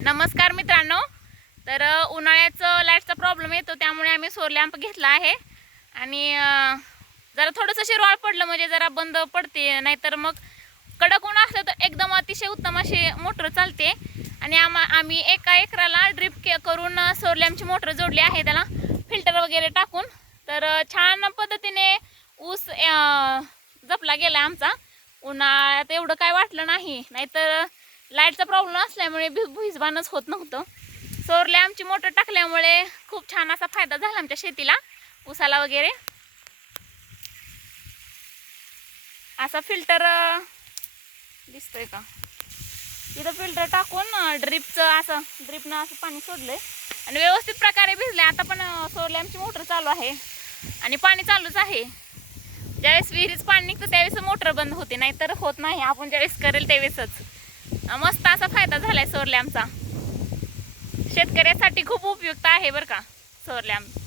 नमस्कार मित्रांनो, तर उन्हाळ्याचं लाईटचा प्रॉब्लेम येतो त्यामुळे आम्ही सोलर लॅम्प घेतला आहे आणि जरा थोडंसं शिरवाळ पडलं म्हणजे जरा बंद पडते, नाहीतर मग कडक ऊन असलं तर एकदम अतिशय उत्तम अशी मोटर चालते। आणि आम्ही एका एकराला ड्रिप करून सोलर लॅम्पची मोटर जोडली आहे, त्याला फिल्टर वगैरे टाकून। तर छान पद्धतीने ऊस जपला गेला आमचा। उन्हाळ्यात एवढं काय वाटलं नाही, नाहीतर लाईटचा प्रॉब्लेम असल्यामुळे भुईसबानच होत नव्हतं। सोलर लॅम्पची मोटर टाकल्यामुळे खूप छान असा फायदा झाला आमच्या शेतीला, ऊसाला वगैरे। असा फिल्टर दिसतोय का, इथं फिल्टर टाकून ड्रिपनं असं पाणी सोडलंय आणि व्यवस्थित प्रकारे भिजले। आता पण सोलर लॅम्पची मोटर चालू आहे आणि पाणी चालूच आहे। ज्यावेळेस विहिरीच पाणी निघतं त्यावेळेस मोटर बंद होते, नाहीतर होत नाही। आपण ज्यावेळेस करेल त्यावेळेसच मस्त असा फायदा झालाय सोलर लॅम्पचा। शेतकऱ्यासाठी खूप उपयुक्त आहे बरं का सोलर लॅम्प।